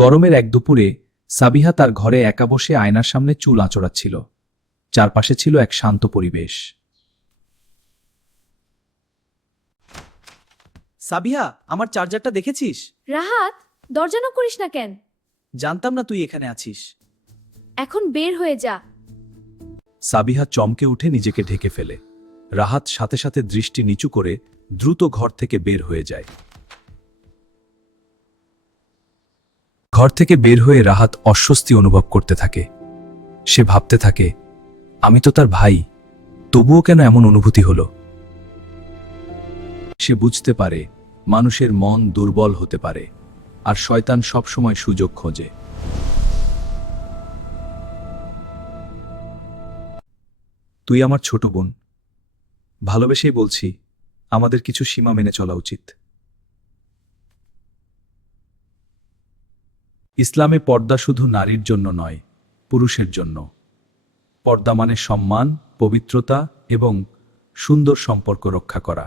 গরমের এক দুপুরে সাবিহা তার ঘরে একা বসে আয়নার সামনে চুল আঁচড়াচ্ছিল। চারপাশে ছিল এক শান্ত পরিবেশ। সাবিহা, আমার চার্জারটা দেখেছিস? রাহাত, দরজা নক করিস না কেন? জানতাম না তুই এখানে আছিস। এখন বের হয়ে যা। সাবিহা চমকে উঠে নিজেকে ঢেকে ফেলে। রাহাত সাথে সাথে দৃষ্টি নিচু করে দ্রুত ঘর থেকে বের হয়ে যায়। ঘর থেকে বের হয়ে রাহাত অস্বস্তি অনুভব করতে থাকে। সে ভাবতে থাকে, আমি তো তার ভাই, তবুও কেন এমন অনুভূতি হলো? সে বুঝতে পারে মানুষের মন দুর্বল হতে পারে, আর শয়তান সবসময় সুযোগ খোঁজে। তুই আমার ছোট বোন, ভালোবেসেই বলছি, আমাদের কিছু সীমা মেনে চলা উচিত। ইসলামে পর্দা শুধু নারীর জন্য নয়, পুরুষের জন্য। পর্দা মানে সম্মান, পবিত্রতা এবং সুন্দর সম্পর্ক রক্ষা করা।